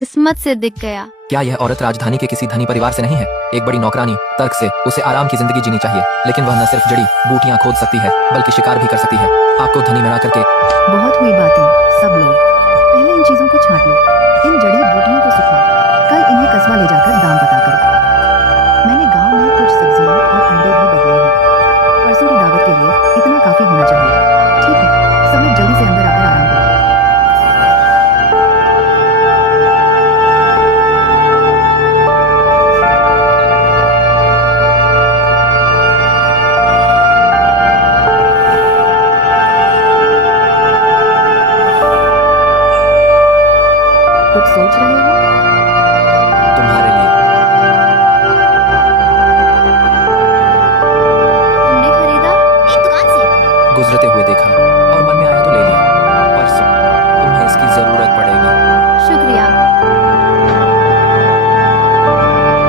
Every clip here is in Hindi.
किस्मत से दिख गया। क्या यह औरत राजधानी के किसी धनी परिवार से नहीं है? एक बड़ी नौकरानी तर्क से उसे आराम की जिंदगी जीनी चाहिए, लेकिन वह न सिर्फ जड़ी बूटियां खोद सकती है बल्कि शिकार भी कर सकती है। आपको धनी बना करके। बहुत हुई बातें सब लोग, पहले इन चीजों को छांट लो, इन जड़ी बूटियों को सुखाओ, कल इन्हें कस्बा ले जाकर दाम पता करो। मैंने गांव में कुछ सब्जियां और अंडे भी बदले हैं। परसों की दावत के लिए इतना काफी होना चाहिए। ठीक है, सब लोग जल्दी से अंदर आकर आराम करो। कुछ सोच रहे हो? तुम्हारे लिए। तुमने खरीदा? एक दुकान से। गुजरते हुए देखा और मन में आया तो ले लिया। परसों तुम्हें इसकी जरूरत पड़ेगी। शुक्रिया।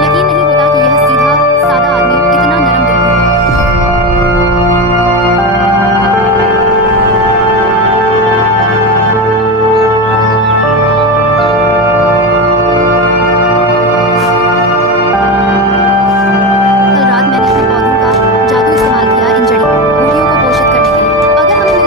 यकीन नहीं होता कि यह सीधा सादा आदमी इतना नरम दिल भी है। कल रात मैंने अपने पौधों का जादू इस्तेमाल किया इन जड़ी बूटियों को पोषित करने के लिए। अगर हमें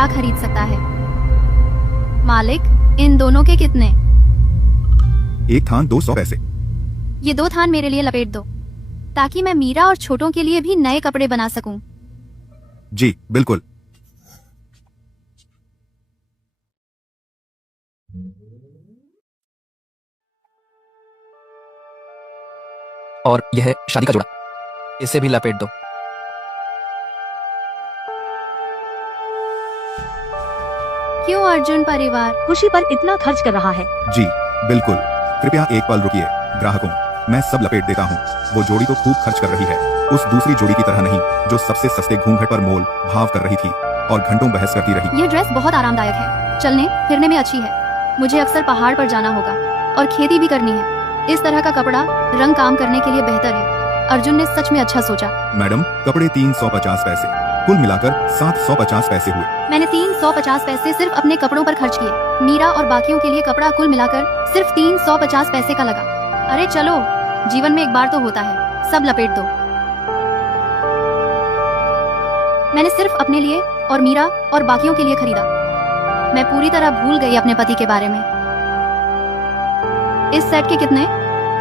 क्या खरीद सकता है। मालिक, इन दोनों के कितने? एक थान 200 पैसे। ये 2 थान मेरे लिए लपेट दो, ताकि मैं मीरा और छोटों के लिए भी नए कपड़े बना सकूं। जी बिल्कुल। और यह शादी का जोड़ा, इसे भी लपेट दो। क्यों अर्जुन परिवार? खुशी पर इतना खर्च कर रहा है। जी बिल्कुल। कृपया एक पल रुकिए ग्राहकों, मैं सब लपेट देता हूँ। वो जोड़ी तो खूब खर्च कर रही है, उस दूसरी जोड़ी की तरह नहीं जो सबसे सस्ते घूंघट पर मोल भाव कर रही थी और घंटों बहस करती रही। ये ड्रेस बहुत आरामदायक है, चलने फिरने में अच्छी है। मुझे अक्सर पहाड़ पर जाना होगा और खेती भी करनी है। इस तरह का कपड़ा रंग काम करने के लिए बेहतर है। अर्जुन ने सच में अच्छा सोचा। मैडम, कपड़े 350 पैसे, कुल मिलाकर 750 पैसे हुए। मैंने 350 पैसे सिर्फ अपने कपड़ों पर खर्च किए। मीरा और बाकियों के लिए कपड़ा कुल मिलाकर सिर्फ 350 पैसे का लगा। अरे चलो, जीवन में एक बार तो होता है, सब लपेट दो। मैंने सिर्फ अपने लिए और मीरा और बाकियों के लिए खरीदा। मैं पूरी तरह भूल गई अपने पति के बारे में। इस सेट के कितने?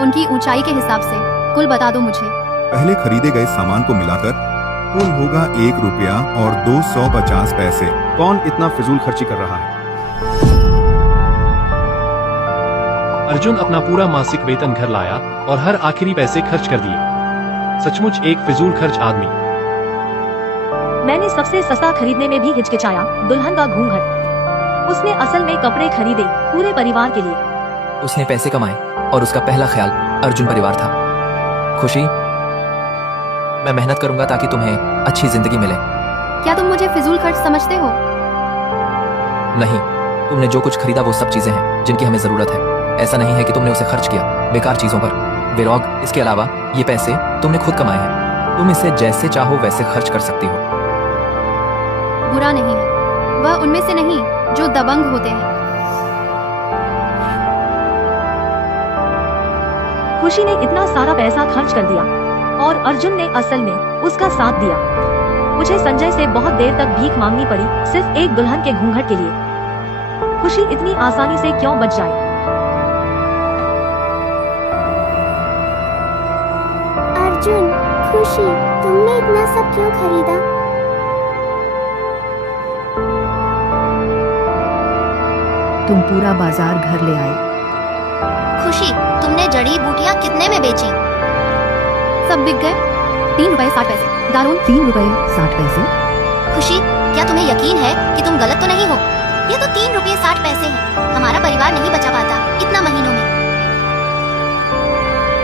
उनकी ऊंचाई के हिसाब से कुल बता दो मुझे। पहले खरीदे गए सामान को मिलाकर कुल होगा 1 रुपया और 250 पैसे। कौन इतना फिजूल खर्ची कर रहा है? अर्जुन अपना पूरा मासिक वेतन घर लाया और हर आखिरी पैसे खर्च कर दिए। सचमुच एक फिजूल खर्च आदमी। मैंने सबसे सस्ता खरीदने में भी हिचकिचाया, दुल्हन का घूंघट। उसने असल में कपड़े खरीदे पूरे परिवार के लिए। उसने पैसे कमाए और उसका पहला ख्याल अर्जुन परिवार था। खुशी, मैं मेहनत करूंगा ताकि तुम्हें अच्छी जिंदगी मिले। क्या तुम मुझे फिजूल खर्च समझते हो? नहीं, तुमने जो कुछ खरीदा वो सब चीजें हैं जिनकी हमें जरूरत है। ऐसा नहीं है कि तुमने उसे खर्च किया बेकार चीजों पर। बेरोग, इसके अलावा ये पैसे तुमने खुद कमाए हैं। तुम इसे जैसे चाहो वैसे खर्च कर सकती हो। बुरा नहीं है, वह उनमें से नहीं जो दबंग होते हैं। खुशी ने इतना सारा पैसा खर्च कर दिया और अर्जुन ने असल में उसका साथ दिया। मुझे संजय से बहुत देर तक भीख मांगनी पड़ी सिर्फ एक दुल्हन के घूंघट के लिए। खुशी इतनी आसानी से क्यों बच जाए? अर्जुन, खुशी, तुमने इतना सब क्यों खरीदा? तुम पूरा बाजार घर ले आए। खुशी, तुमने जड़ी बूटियां कितने में बेची? सब बिक गए। 3 रुपए 60 पैसे। दारून 3 रुपए 60 पैसे। खुशी, क्या तुम्हें यकीन है कि तुम गलत तो नहीं हो? ये तो 3 रुपये 60 पैसे हैं। हमारा परिवार नहीं बचा पाता इतना महीनों में।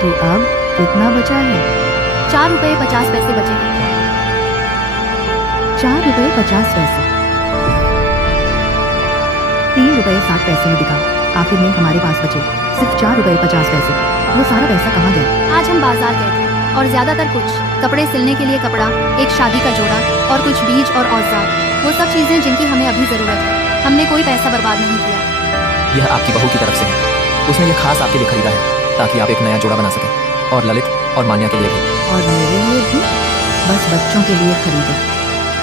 तो अब कितना बचा है? 4 रुपए 50 पैसे बचे हैं। 4 रुपए 50 पैसे। 3 रुपए 60 पैसे में बिका। आखिर में हमारे पास बचे सिर्फ 4 रुपए 50 पैसे। वो सारा पैसा कहाँ गया? आज हम बाजार गए थे और ज्यादातर कुछ कपड़े सिलने के लिए कपड़ा, एक शादी का जोड़ा और कुछ बीज और औजार, वो सब चीजें जिनकी हमें अभी जरूरत है। हमने कोई पैसा बर्बाद नहीं किया। यह आपकी बहू की तरफ से है। उसने यह खास आपके लिए खरीदा है ताकि आप एक नया जोड़ा बना सकें। और ललित और मान्या के लिए भी। और मेरे लिए भी? बस बच्चों के लिए खरीदे।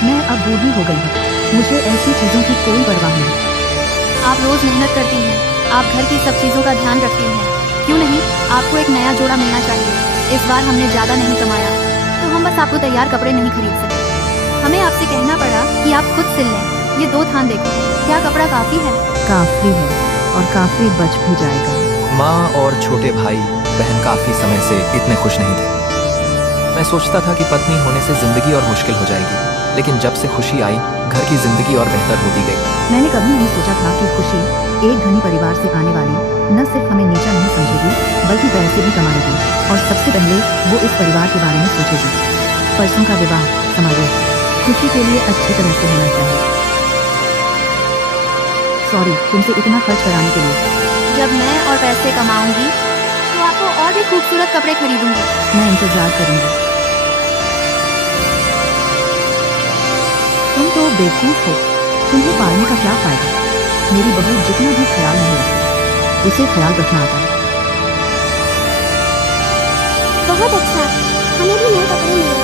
मैं अब बूढ़ी हो गई हूँ, मुझे ऐसी चीजों की कोई परवाह नहीं। आप रोज मेहनत करती हैं, आप घर की सब चीजों का ध्यान रखती हैं। क्यों नहीं, आपको एक नया जोड़ा मिलना चाहिए। इस बार हमने ज्यादा नहीं कमाया तो हम बस आपको तैयार कपड़े नहीं खरीद सके। हमें आपसे कहना पड़ा कि आप खुद सिल लें। ये 2 थान देखो, क्या कपड़ा काफी है? काफी है और काफी बच भी जाएगा। माँ और छोटे भाई बहन काफी समय से इतने खुश नहीं थे। मैं सोचता था कि पत्नी होने से जिंदगी और मुश्किल हो जाएगी, लेकिन जब से खुशी आई घर की जिंदगी और बेहतर होती गई। मैंने कभी नहीं सोचा था कि खुशी एक धनी परिवार से आने वाली न सिर्फ हमें नीचा नहीं समझेगी बल्कि पैसे भी कमाएगी और सबसे पहले वो इस परिवार के बारे में सोचेगी। परसों का विवाह समारोह खुशी के लिए अच्छी तरह से होना चाहिए। सॉरी तुमसे इतना खर्च कराने के लिए। जब मैं और पैसे कमाऊंगी तो आपको और भी खूबसूरत कपड़े खरीदूंगी। मैं इंतजार करूंगी। तुम तो बेवकूफ हो, तुम्हें पालने का क्या फायदा? मेरी बहू जितना भी ख्याल नहीं रखती, उसे ख्याल रखना आता है। बहुत अच्छा, हमें भी नए कपड़े मिले।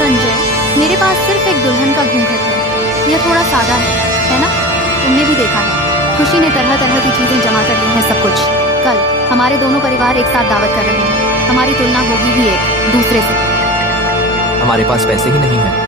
संजय, मेरे पास सिर्फ एक दुल्हन का घूंघट है। यह थोड़ा सादा है ना? तुमने भी देखा है। खुशी ने तरह तरह की चीजें जमा कर ली हैं, सब कुछ। कल हमारे दोनों परिवार एक साथ दावत कर रहे हैं। हमारी तुलना होगी भी एक दूसरे से। हमारे पास पैसे ही नहीं है।